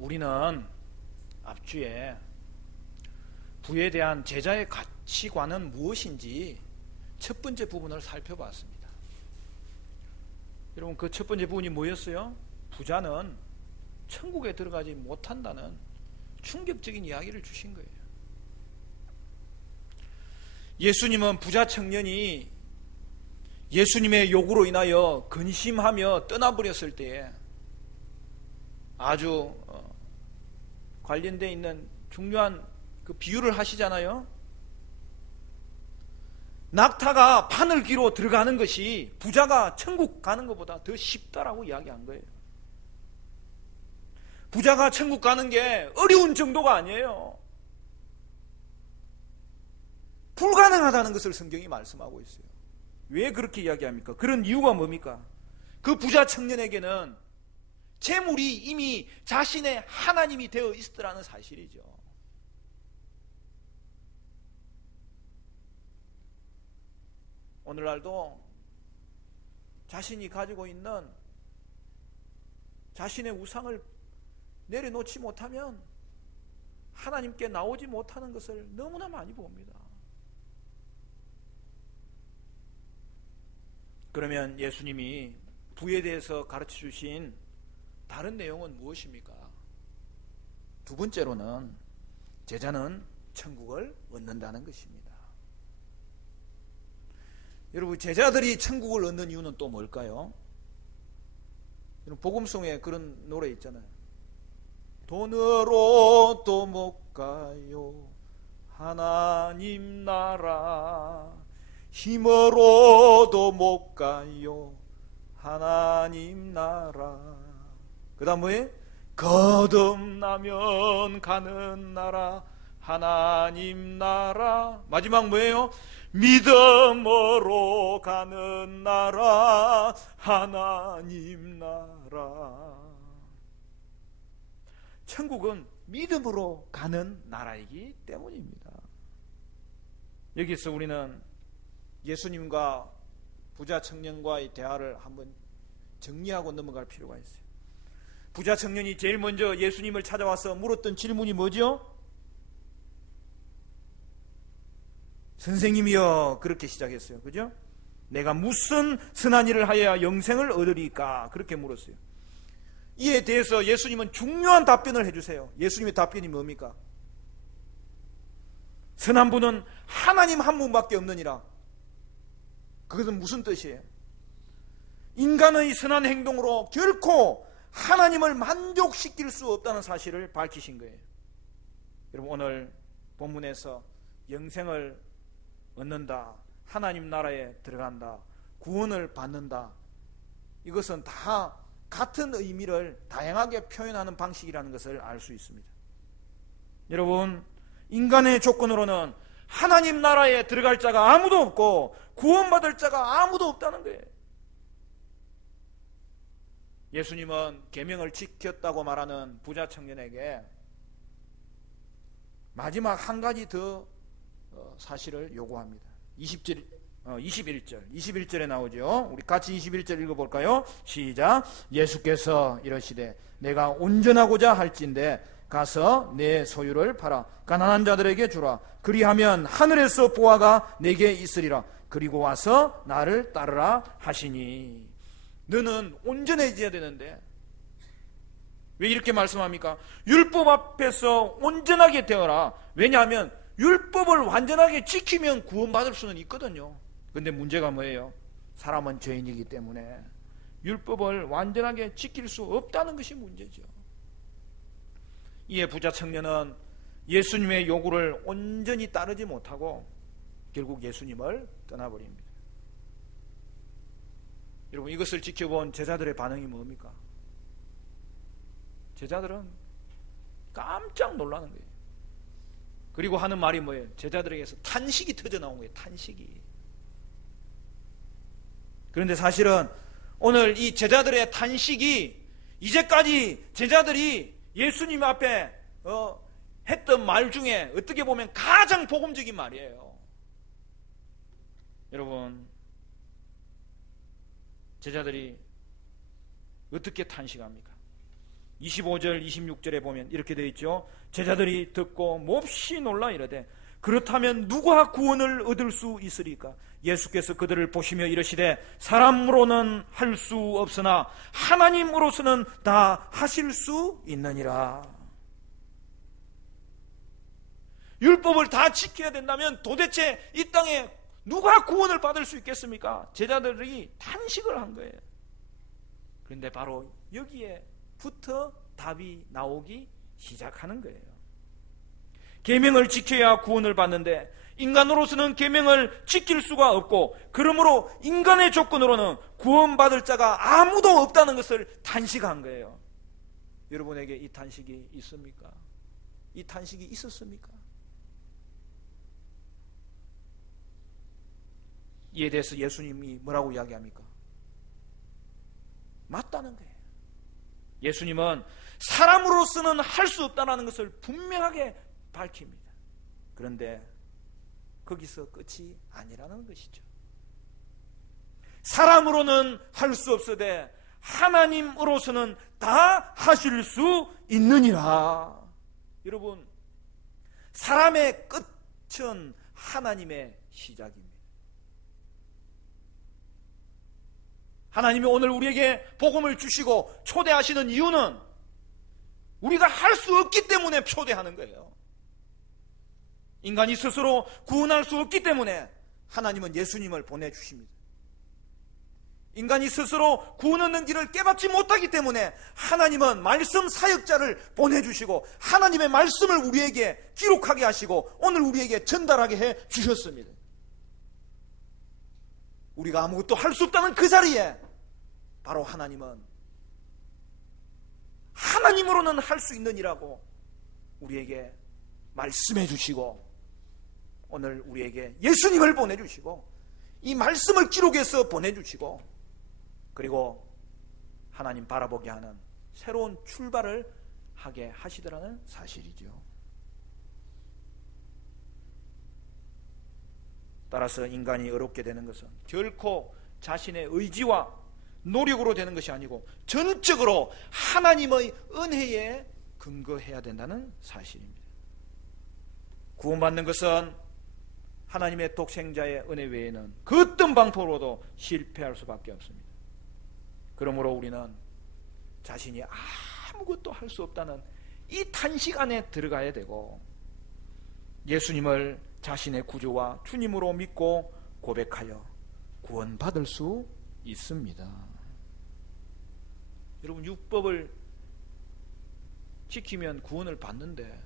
우리는 앞주에 부에 대한 제자의 가치관은 무엇인지 첫 번째 부분을 살펴봤습니다. 여러분, 그 첫 번째 부분이 뭐였어요? 부자는 천국에 들어가지 못한다는 충격적인 이야기를 주신 거예요. 예수님은 부자 청년이 예수님의 요구로 인하여 근심하며 떠나버렸을 때에 아주 관련되어 있는 중요한 그 비유를 하시잖아요. 낙타가 바늘 귀로 들어가는 것이 부자가 천국 가는 것보다 더 쉽다라고 이야기한 거예요. 부자가 천국 가는 게 어려운 정도가 아니에요. 불가능하다는 것을 성경이 말씀하고 있어요. 왜 그렇게 이야기합니까? 그런 이유가 뭡니까? 그 부자 청년에게는 재물이 이미 자신의 하나님이 되어 있었다는 사실이죠. 오늘날도 자신이 가지고 있는 자신의 우상을 내려놓지 못하면 하나님께 나오지 못하는 것을 너무나 많이 봅니다. 그러면 예수님이 부에 대해서 가르쳐 주신 다른 내용은 무엇입니까? 두 번째로는 제자는 천국을 얻는다는 것입니다. 여러분, 제자들이 천국을 얻는 이유는 또 뭘까요? 복음송에 그런 노래 있잖아요. 돈으로도 못 가요 하나님 나라, 힘으로도 못 가요 하나님 나라. 그 다음 뭐예요? 거듭나면 가는 나라 하나님 나라. 마지막 뭐예요? 믿음으로 가는 나라 하나님 나라. 천국은 믿음으로 가는 나라이기 때문입니다. 여기서 우리는 예수님과 부자 청년과의 대화를 한번 정리하고 넘어갈 필요가 있어요. 부자 청년이 제일 먼저 예수님을 찾아와서 물었던 질문이 뭐죠? 선생님이여, 그렇게 시작했어요. 그죠? 내가 무슨 선한 일을 하여야 영생을 얻으리까? 그렇게 물었어요. 이에 대해서 예수님은 중요한 답변을 해주세요. 예수님의 답변이 뭡니까? 선한 분은 하나님 한 분밖에 없느니라. 그것은 무슨 뜻이에요? 인간의 선한 행동으로 결코 하나님을 만족시킬 수 없다는 사실을 밝히신 거예요. 여러분, 오늘 본문에서 영생을 얻는다, 하나님 나라에 들어간다, 구원을 받는다, 이것은 다 같은 의미를 다양하게 표현하는 방식이라는 것을 알 수 있습니다. 여러분, 인간의 조건으로는 하나님 나라에 들어갈 자가 아무도 없고 구원받을 자가 아무도 없다는 거예요. 예수님은 계명을 지켰다고 말하는 부자 청년에게 마지막 한 가지 더 사실을 요구합니다. 21절에 나오죠. 우리 같이 21절 읽어볼까요? 시작. 예수께서 이러시되 내가 온전하고자 할진대 가서 내 소유를 팔아 가난한 자들에게 주라. 그리하면 하늘에서 보화가 내게 있으리라. 그리고 와서 나를 따르라 하시니. 너는 온전해져야 되는데 왜 이렇게 말씀합니까? 율법 앞에서 온전하게 되어라. 왜냐하면 율법을 완전하게 지키면 구원받을 수는 있거든요. 근데 문제가 뭐예요? 사람은 죄인이기 때문에 율법을 완전하게 지킬 수 없다는 것이 문제죠. 이에 부자 청년은 예수님의 요구를 온전히 따르지 못하고 결국 예수님을 떠나버립니다. 여러분, 이것을 지켜본 제자들의 반응이 뭡니까? 제자들은 깜짝 놀라는 거예요. 그리고 하는 말이 뭐예요? 제자들에게서 탄식이 터져 나온 거예요. 탄식이. 그런데 사실은 오늘 이 제자들의 탄식이 이제까지 제자들이 예수님 앞에 했던 말 중에 어떻게 보면 가장 복음적인 말이에요. 여러분, 제자들이 어떻게 탄식합니까? 25절 26절에 보면 이렇게 되어 있죠. 제자들이 듣고 몹시 놀라 이르되 그렇다면 누가 구원을 얻을 수 있으리까? 예수께서 그들을 보시며 이르시되 사람으로는 할 수 없으나 하나님으로서는 다 하실 수 있느니라. 율법을 다 지켜야 된다면 도대체 이 땅에 누가 구원을 받을 수 있겠습니까? 제자들이 탄식을 한 거예요. 그런데 바로 여기에부터 답이 나오기 시작하는 거예요. 계명을 지켜야 구원을 받는데 인간으로서는 계명을 지킬 수가 없고, 그러므로 인간의 조건으로는 구원받을 자가 아무도 없다는 것을 탄식한 거예요. 여러분에게 이 탄식이 있습니까? 이 탄식이 있었습니까? 이에 대해서 예수님이 뭐라고 이야기합니까? 맞다는 거예요. 예수님은 사람으로서는 할 수 없다는 것을 분명하게 밝힙니다. 그런데 거기서 끝이 아니라는 것이죠. 사람으로는 할 수 없으되 하나님으로서는 다 하실 수 있느니라. 여러분, 사람의 끝은 하나님의 시작입니다. 하나님이 오늘 우리에게 복음을 주시고 초대하시는 이유는 우리가 할 수 없기 때문에 초대하는 거예요. 인간이 스스로 구원할 수 없기 때문에 하나님은 예수님을 보내주십니다. 인간이 스스로 구원 얻는 길을 깨닫지 못하기 때문에 하나님은 말씀 사역자를 보내주시고 하나님의 말씀을 우리에게 기록하게 하시고 오늘 우리에게 전달하게 해 주셨습니다. 우리가 아무것도 할 수 없다는 그 자리에 바로 하나님은 하나님으로는 할 수 있느니라고 우리에게 말씀해 주시고 오늘 우리에게 예수님을 보내주시고 이 말씀을 기록해서 보내주시고 그리고 하나님 바라보게 하는 새로운 출발을 하게 하시더라는 사실이죠. 따라서 인간이 어렵게 되는 것은 결코 자신의 의지와 노력으로 되는 것이 아니고 전적으로 하나님의 은혜에 근거해야 된다는 사실입니다. 구원받는 것은 하나님의 독생자의 은혜 외에는 그 어떤 방법으로도 실패할 수밖에 없습니다. 그러므로 우리는 자신이 아무것도 할 수 없다는 이 탄식 안에 들어가야 되고 예수님을 자신의 구주와 주님으로 믿고 고백하여 구원받을 수 있습니다. 여러분, 율법을 지키면 구원을 받는데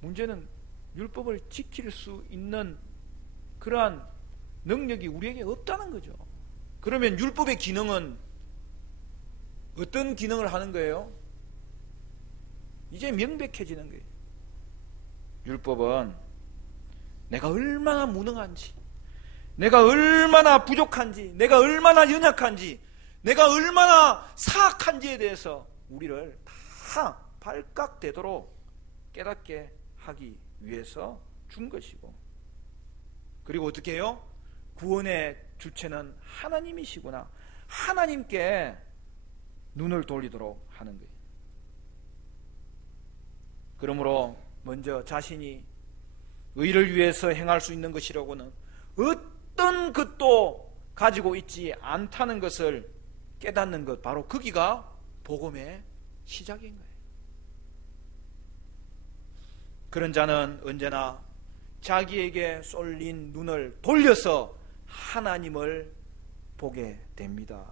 문제는 율법을 지킬 수 있는 그러한 능력이 우리에게 없다는 거죠. 그러면 율법의 기능은 어떤 기능을 하는 거예요? 이제 명백해지는 거예요. 율법은 내가 얼마나 무능한지, 내가 얼마나 부족한지, 내가 얼마나 연약한지, 내가 얼마나 사악한지에 대해서 우리를 다 발각되도록 깨닫게 하기 위해서 준 것이고, 그리고 어떻게 해요? 구원의 주체는 하나님이시구나, 하나님께 눈을 돌리도록 하는 거예요. 그러므로 먼저 자신이 의를 위해서 행할 수 있는 것이라고는 어떤 것도 가지고 있지 않다는 것을 깨닫는 것, 바로 거기가 복음의 시작인 거예요. 그런 자는 언제나 자기에게 쏠린 눈을 돌려서 하나님을 보게 됩니다.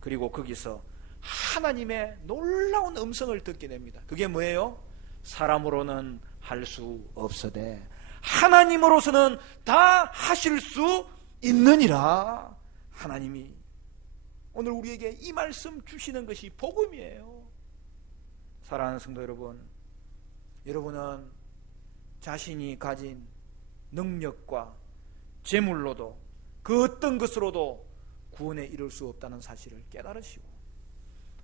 그리고 거기서 하나님의 놀라운 음성을 듣게 됩니다. 그게 뭐예요? 사람으로는 할 수 없으되 하나님으로서는 다 하실 수 있느니라. 하나님이 오늘 우리에게 이 말씀 주시는 것이 복음이에요. 사랑하는 성도 여러분, 여러분은 자신이 가진 능력과 재물로도 그 어떤 것으로도 구원에 이를 수 없다는 사실을 깨달으시고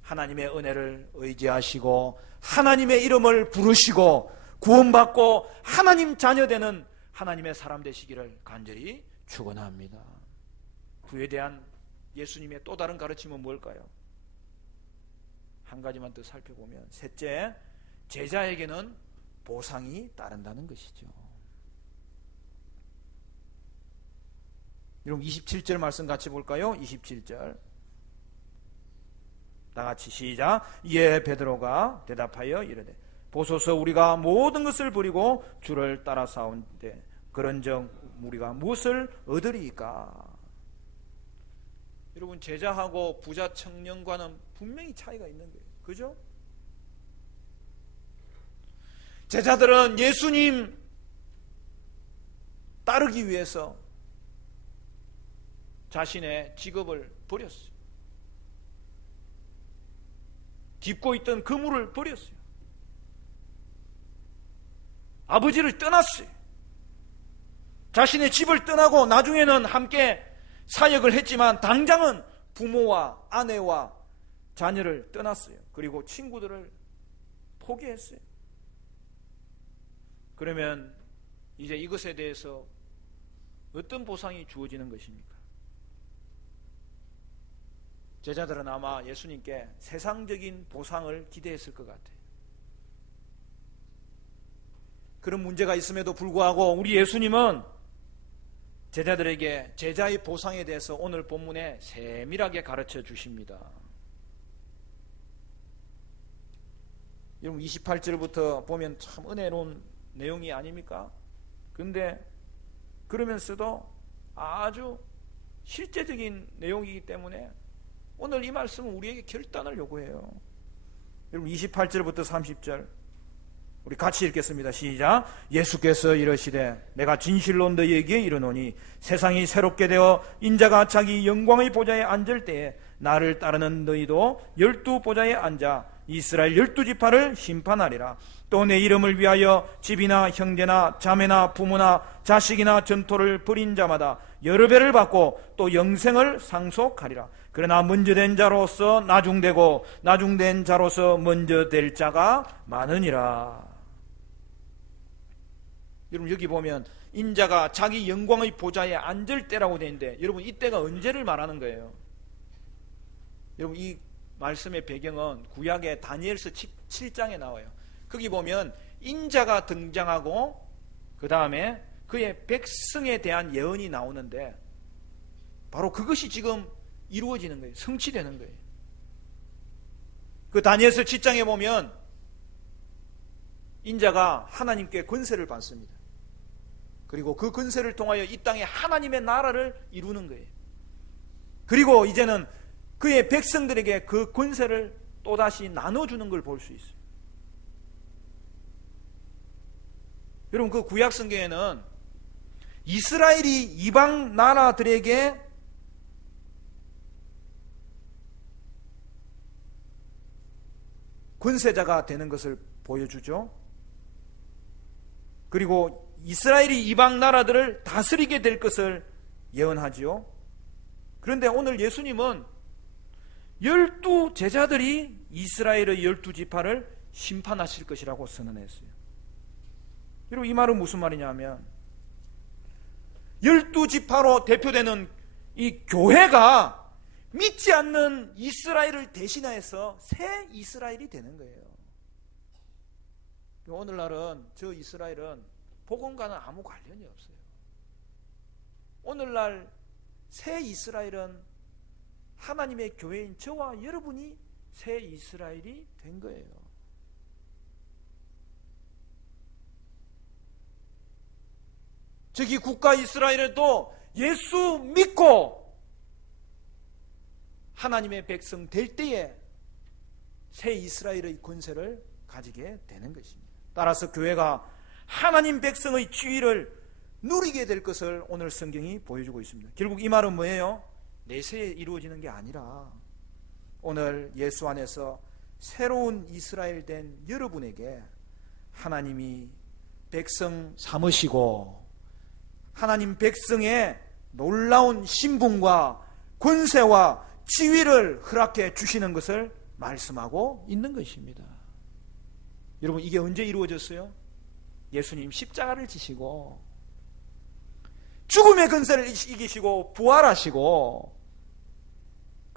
하나님의 은혜를 의지하시고 하나님의 이름을 부르시고 구원받고 하나님 자녀되는 하나님의 사람 되시기를 간절히 축원합니다. 구에 대한 예수님의 또 다른 가르침은 뭘까요? 한 가지만 더 살펴보면, 셋째, 제자에게는 보상이 따른다는 것이죠. 여러분 27절 말씀 같이 볼까요? 27절 다 같이 시작. 이에 베드로가 대답하여 이르되 보소서, 우리가 모든 것을 버리고 주를 따라 싸운데 그런즉 우리가 무엇을 얻으리이까? 여러분, 제자하고 부자 청년과는 분명히 차이가 있는 거예요. 그죠? 제자들은 예수님 따르기 위해서 자신의 직업을 버렸어요. 딛고 있던 그물을 버렸어요. 아버지를 떠났어요. 자신의 집을 떠나고 나중에는 함께 사역을 했지만 당장은 부모와 아내와 자녀를 떠났어요. 그리고 친구들을 포기했어요. 그러면 이제 이것에 대해서 어떤 보상이 주어지는 것입니까? 제자들은 아마 예수님께 세상적인 보상을 기대했을 것 같아요. 그런 문제가 있음에도 불구하고 우리 예수님은 제자들에게 제자의 보상에 대해서 오늘 본문에 세밀하게 가르쳐 주십니다. 여러분 28절부터 보면 참 은혜로운 내용이 아닙니까? 근데 그러면서도 아주 실제적인 내용이기 때문에 오늘 이 말씀은 우리에게 결단을 요구해요. 여러분 28절부터 30절 우리 같이 읽겠습니다. 시작. 예수께서 이르시되 내가 진실로 너희에게 이르노니 세상이 새롭게 되어 인자가 자기 영광의 보좌에 앉을 때에 나를 따르는 너희도 12보좌에 앉아 이스라엘 12지파를 심판하리라. 또 내 이름을 위하여 집이나 형제나 자매나 부모나 자식이나 전토를 벌인 자마다 여러 배를 받고 또 영생을 상속하리라. 그러나 먼저 된 자로서 나중되고 나중된 자로서 먼저 될 자가 많으니라. 여러분 여기 보면 인자가 자기 영광의 보좌에 앉을 때라고 되어 있는데, 여러분 이때가 언제를 말하는 거예요? 여러분 이 말씀의 배경은 구약의 다니엘서 7장에 나와요. 거기 보면 인자가 등장하고 그 다음에 그의 백성에 대한 예언이 나오는데 바로 그것이 지금 이루어지는 거예요. 성취되는 거예요. 그 다니엘서 7장에 보면 인자가 하나님께 권세를 받습니다. 그리고 그 권세를 통하여 이 땅에 하나님의 나라를 이루는 거예요. 그리고 이제는 그의 백성들에게 그 권세를 또다시 나눠주는 걸 볼 수 있어요. 여러분 그 구약 성경에는 이스라엘이 이방 나라들에게 권세자가 되는 것을 보여주죠. 그리고 이스라엘이 이방 나라들을 다스리게 될 것을 예언하지요. 그런데 오늘 예수님은 12 제자들이 이스라엘의 12지파를 심판하실 것이라고 선언했어요. 여러분 이 말은 무슨 말이냐면 12지파로 대표되는 이 교회가 믿지 않는 이스라엘을 대신해서 새 이스라엘이 되는 거예요. 오늘날은 저 이스라엘은 복음과는 아무 관련이 없어요. 오늘날 새 이스라엘은 하나님의 교회인 저와 여러분이 새 이스라엘이 된 거예요. 저기 국가 이스라엘에도 예수 믿고 하나님의 백성 될 때에 새 이스라엘의 권세를 가지게 되는 것입니다. 따라서 교회가 하나님 백성의 지위를 누리게 될 것을 오늘 성경이 보여주고 있습니다. 결국 이 말은 뭐예요? 내세에 이루어지는 게 아니라 오늘 예수 안에서 새로운 이스라엘 된 여러분에게 하나님이 백성 삼으시고 하나님 백성의 놀라운 신분과 권세와 지위를 허락해 주시는 것을 말씀하고 있는 것입니다. 여러분 이게 언제 이루어졌어요? 예수님 십자가를 지시고 죽음의 권세를 이기시고 부활하시고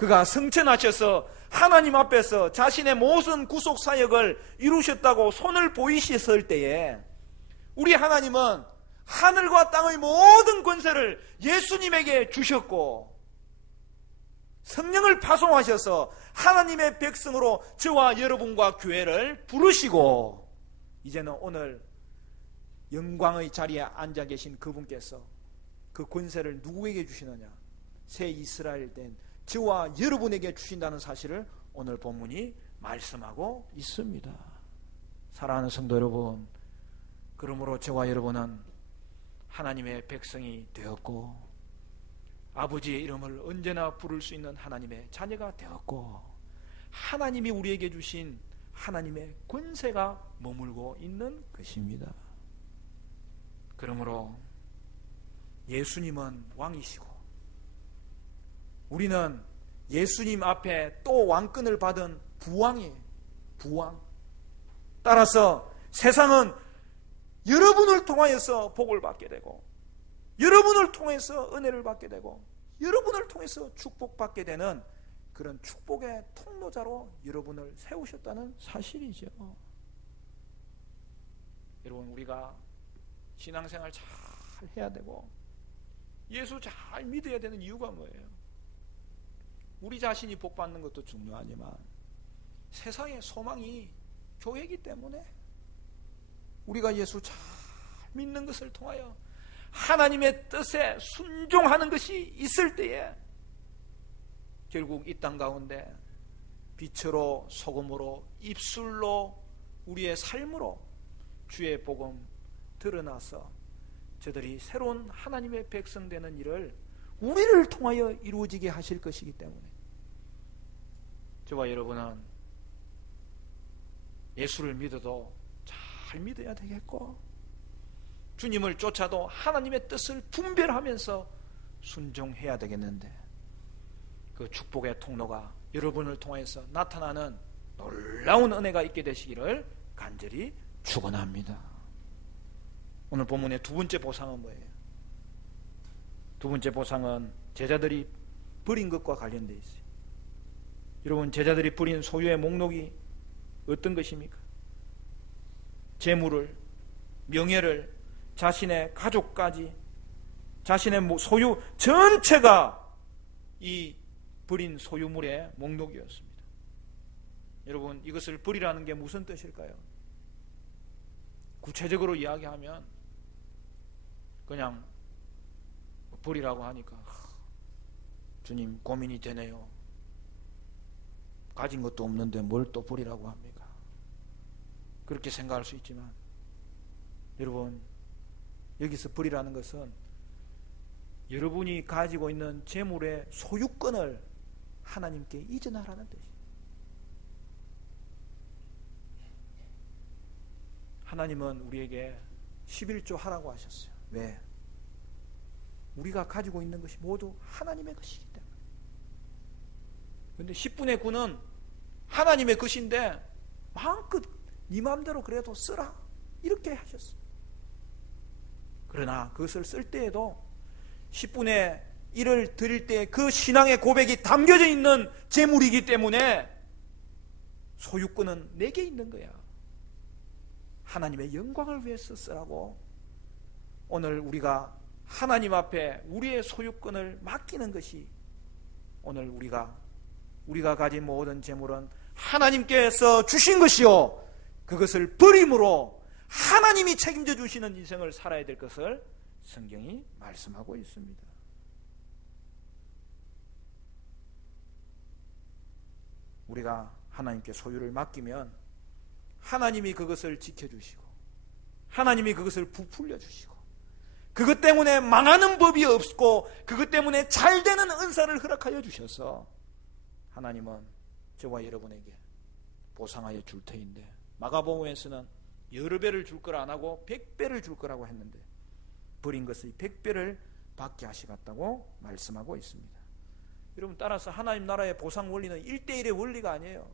그가 승천하셔서 하나님 앞에서 자신의 모든 구속 사역을 이루셨다고 손을 보이셨을 때에 우리 하나님은 하늘과 땅의 모든 권세를 예수님에게 주셨고 성령을 파송하셔서 하나님의 백성으로 저와 여러분과 교회를 부르시고 이제는 오늘 영광의 자리에 앉아 계신 그분께서 그 권세를 누구에게 주시느냐? 새 이스라엘 된 저와 여러분에게 주신다는 사실을 오늘 본문이 말씀하고 있습니다. 사랑하는 성도 여러분, 그러므로 저와 여러분은 하나님의 백성이 되었고 아버지의 이름을 언제나 부를 수 있는 하나님의 자녀가 되었고 하나님이 우리에게 주신 하나님의 권세가 머물고 있는 것입니다. 그러므로 예수님은 왕이시고 우리는 예수님 앞에 또 왕권을 받은 부왕이에요. 부왕. 따라서 세상은 여러분을 통하여서 복을 받게 되고 여러분을 통해서 은혜를 받게 되고 여러분을 통해서 축복받게 되는 그런 축복의 통로자로 여러분을 세우셨다는 사실이죠. 여러분, 우리가 신앙생활 잘 해야 되고 예수 잘 믿어야 되는 이유가 뭐예요? 우리 자신이 복받는 것도 중요하지만 세상의 소망이 교회이기 때문에 우리가 예수 잘 믿는 것을 통하여 하나님의 뜻에 순종하는 것이 있을 때에 결국 이 땅 가운데 빛으로 소금으로 입술로 우리의 삶으로 주의 복음 드러나서 저들이 새로운 하나님의 백성 되는 일을 우리를 통하여 이루어지게 하실 것이기 때문에 저와 여러분은 예수를 믿어도 잘 믿어야 되겠고 주님을 쫓아도 하나님의 뜻을 분별하면서 순종해야 되겠는데 그 축복의 통로가 여러분을 통해서 나타나는 놀라운 은혜가 있게 되시기를 간절히 축원합니다. 오늘 본문의 두 번째 보상은 뭐예요? 두 번째 보상은 제자들이 버린 것과 관련되어 있어요. 여러분, 제자들이 버린 소유의 목록이 어떤 것입니까? 재물을, 명예를, 자신의 가족까지, 자신의 소유 전체가 이 버린 소유물의 목록이었습니다. 여러분, 이것을 버리라는 게 무슨 뜻일까요? 구체적으로 이야기하면 그냥 버리라고 하니까 주님 고민이 되네요. 가진 것도 없는데 뭘 또 버리라고 합니까? 그렇게 생각할 수 있지만 여러분, 여기서 버리라는 것은 여러분이 가지고 있는 재물의 소유권을 하나님께 이전하라는 뜻이에요. 하나님은 우리에게 11조 하라고 하셨어요. 왜? 우리가 가지고 있는 것이 모두 하나님의 것이기 때문에. 그런데 10분의 9는 하나님의 것인데 마음껏 네 마음대로 그래도 쓰라 이렇게 하셨어요. 그러나 그것을 쓸 때에도 10분의 1을 드릴 때 그 신앙의 고백이 담겨져 있는 재물이기 때문에 소유권은 내게 있는 거야. 하나님의 영광을 위해서 쓰라고 오늘 우리가 하나님 앞에 우리의 소유권을 맡기는 것이 오늘 우리가 가진 모든 재물은 하나님께서 주신 것이요 그것을 버림으로 하나님이 책임져 주시는 인생을 살아야 될 것을 성경이 말씀하고 있습니다. 우리가 하나님께 소유를 맡기면 하나님이 그것을 지켜주시고 하나님이 그것을 부풀려 주시고 그것 때문에 망하는 법이 없고 그것 때문에 잘되는 은사를 허락하여 주셔서 하나님은 저와 여러분에게 보상하여 줄 터인데 마가복음에서는 여러 배를 줄 걸 안 하고 100배를 줄 거라고 했는데 버린 것의 100배를 받게 하시겠다고 말씀하고 있습니다. 여러분, 따라서 하나님 나라의 보상 원리는 1대1의 원리가 아니에요.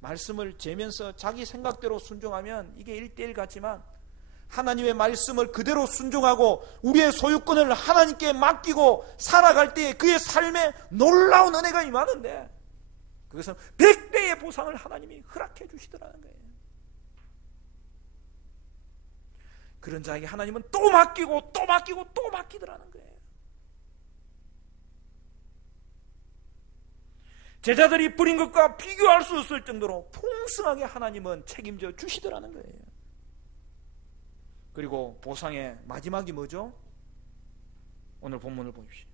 말씀을 재면서 자기 생각대로 순종하면 이게 1대1 같지만 하나님의 말씀을 그대로 순종하고 우리의 소유권을 하나님께 맡기고 살아갈 때에 그의 삶에 놀라운 은혜가 임하는데, 그것은 100배의 보상을 하나님이 허락해 주시더라는 거예요. 그런 자에게 하나님은 또 맡기고 또 맡기고 또 맡기더라는 거예요. 제자들이 뿌린 것과 비교할 수 없을 정도로 풍성하게 하나님은 책임져 주시더라는 거예요. 그리고 보상의 마지막이 뭐죠? 오늘 본문을 보십시오.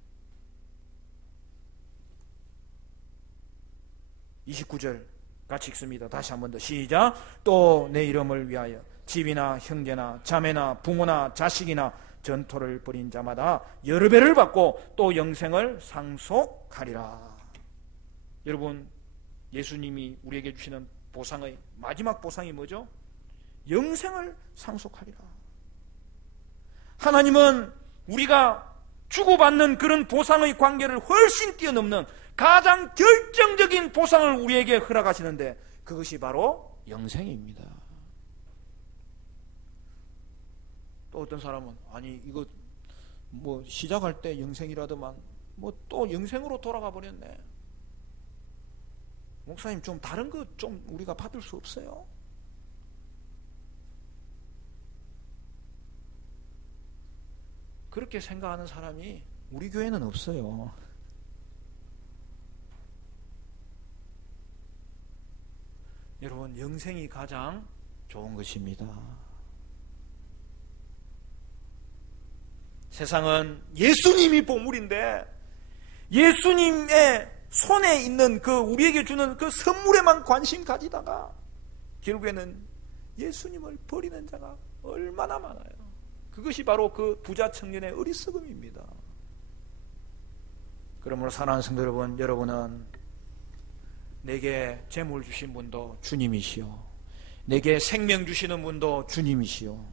29절 같이 읽습니다. 다시 한 번 더 시작. 또 내 이름을 위하여 집이나 형제나 자매나 부모나 자식이나 전토를 벌인 자마다 여러 배를 받고 또 영생을 상속하리라. 여러분, 예수님이 우리에게 주시는 보상의 마지막 보상이 뭐죠? 영생을 상속하리라. 하나님은 우리가 주고받는 그런 보상의 관계를 훨씬 뛰어넘는 가장 결정적인 보상을 우리에게 허락하시는데, 그것이 바로 영생입니다. 또 어떤 사람은 아니 이거 뭐 시작할 때 영생이라더만 뭐 또 영생으로 돌아가 버렸네. 목사님, 좀 다른 거 좀 우리가 받을 수 없어요? 그렇게 생각하는 사람이 우리 교회는 없어요. 여러분, 영생이 가장 좋은 것입니다. 세상은 예수님이 보물인데, 예수님의 손에 있는 그 우리에게 주는 그 선물에만 관심 가지다가 결국에는 예수님을 버리는 자가 얼마나 많아요. 그것이 바로 그 부자 청년의 어리석음입니다. 그러므로 사랑하는 성도 여러분, 여러분은 내게 재물 주신 분도 주님이시오, 내게 생명 주시는 분도 주님이시오,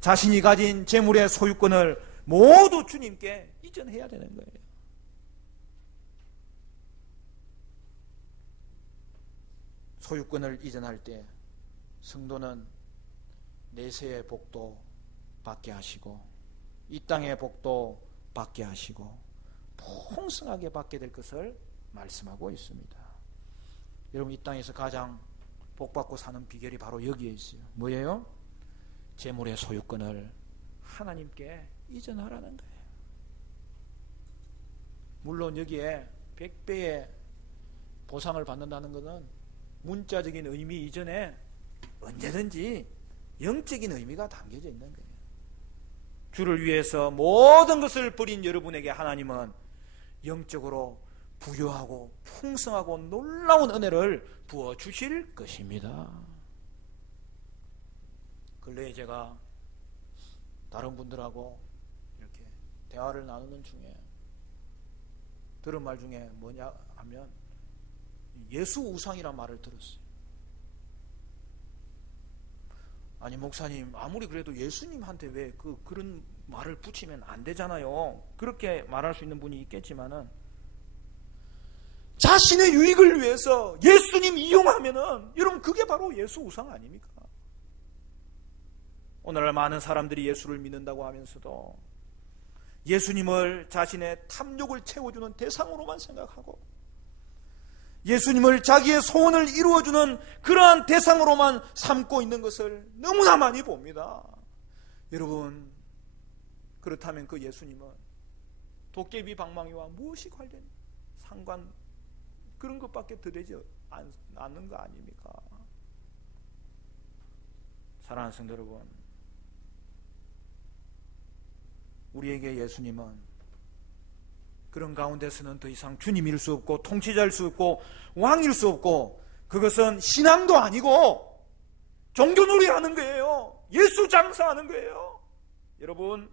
자신이 가진 재물의 소유권을 모두 주님께 이전해야 되는 거예요. 소유권을 이전할 때 성도는 내세의 복도 받게 하시고 이 땅의 복도 받게 하시고 풍성하게 받게 될 것을 말씀하고 있습니다. 여러분, 이 땅에서 가장 복받고 사는 비결이 바로 여기에 있어요. 뭐예요? 재물의 소유권을 하나님께 이전하라는 거예요. 물론 여기에 100배의 보상을 받는다는 것은 문자적인 의미 이전에 언제든지 영적인 의미가 담겨져 있는 거예요. 주를 위해서 모든 것을 버린 여러분에게 하나님은 영적으로 부유하고 풍성하고 놀라운 은혜를 부어주실 것입니다. 근래에 제가 다른 분들하고 이렇게 대화를 나누는 중에 들은 말 중에 뭐냐 하면 예수 우상이란 말을 들었어요. 아니 목사님, 아무리 그래도 예수님한테 왜 그런 말을 붙이면 안 되잖아요. 그렇게 말할 수 있는 분이 있겠지만은 자신의 유익을 위해서 예수님 이용하면은 여러분 그게 바로 예수 우상 아닙니까? 오늘날 많은 사람들이 예수를 믿는다고 하면서도 예수님을 자신의 탐욕을 채워주는 대상으로만 생각하고 예수님을 자기의 소원을 이루어주는 그러한 대상으로만 삼고 있는 것을 너무나 많이 봅니다. 여러분, 그렇다면 그 예수님은 도깨비 방망이와 무엇이 관련 상관 그런 것밖에 더 되지 않는 거 아닙니까? 사랑하는 성도 여러분, 우리에게 예수님은 그런 가운데서는 더 이상 주님일 수 없고 통치자일 수 없고 왕일 수 없고, 그것은 신앙도 아니고 종교놀이 하는 거예요. 예수 장사하는 거예요. 여러분,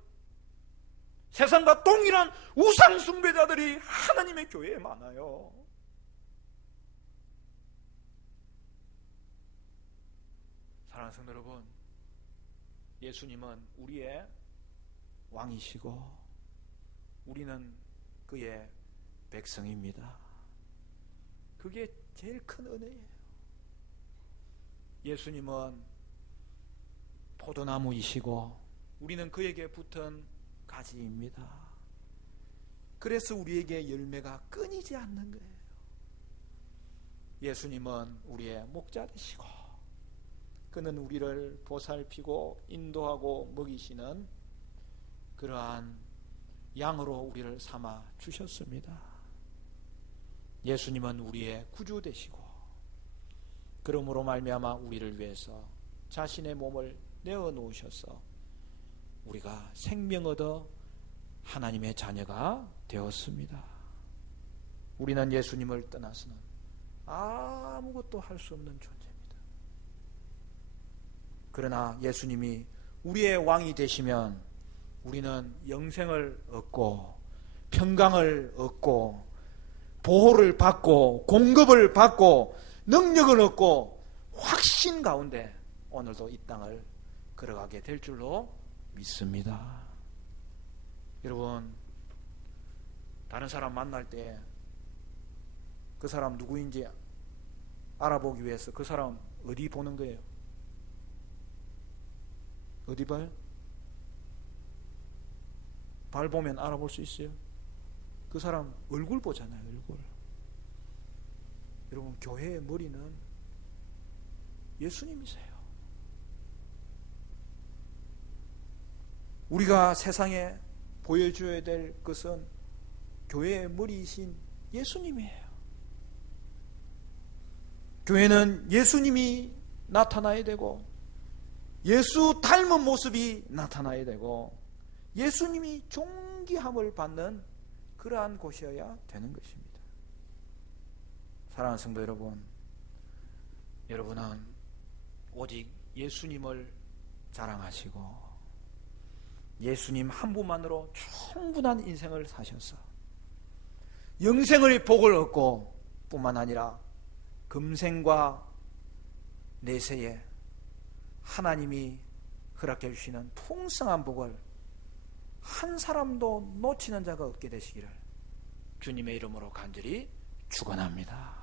세상과 동일한 우상 숭배자들이 하나님의 교회에 많아요. 사랑하는 성도 여러분, 예수님은 우리의 왕이시고 우리는 그의 백성입니다. 그게 제일 큰 은혜예요. 예수님은 포도나무이시고 우리는 그에게 붙은 가지입니다. 그래서 우리에게 열매가 끊이지 않는 거예요. 예수님은 우리의 목자 되시고 그는 우리를 보살피고 인도하고 먹이시는 그러한 양으로 우리를 삼아 주셨습니다. 예수님은 우리의 구주 되시고 그러므로 말미암아 우리를 위해서 자신의 몸을 내어 놓으셔서 우리가 생명 얻어 하나님의 자녀가 되었습니다. 우리는 예수님을 떠나서는 아무것도 할 수 없는 존재입니다. 그러나 예수님이 우리의 왕이 되시면 우리는 영생을 얻고 평강을 얻고 보호를 받고 공급을 받고 능력을 얻고 확신 가운데 오늘도 이 땅을 걸어가게 될 줄로 믿습니다. 여러분, 다른 사람 만날 때 그 사람 누구인지 알아보기 위해서 그 사람 어디 보는 거예요? 어디 봐요? 발 보면 알아볼 수 있어요? 그 사람 얼굴 보잖아요, 얼굴. 여러분, 교회의 머리는 예수님이세요. 우리가 세상에 보여줘야 될 것은 교회의 머리이신 예수님이에요. 교회는 예수님이 나타나야 되고 예수 닮은 모습이 나타나야 되고 예수님이 존귀함을 받는 그러한 곳이어야 되는 것입니다. 사랑하는 성도 여러분, 여러분은 오직 예수님을 자랑하시고 예수님 한 분만으로 충분한 인생을 사셔서 영생의 복을 얻고 뿐만 아니라 금생과 내세에 하나님이 허락해 주시는 풍성한 복을 한 사람도 놓치는 자가 없게 되시기를 주님의 이름으로 간절히 축원합니다.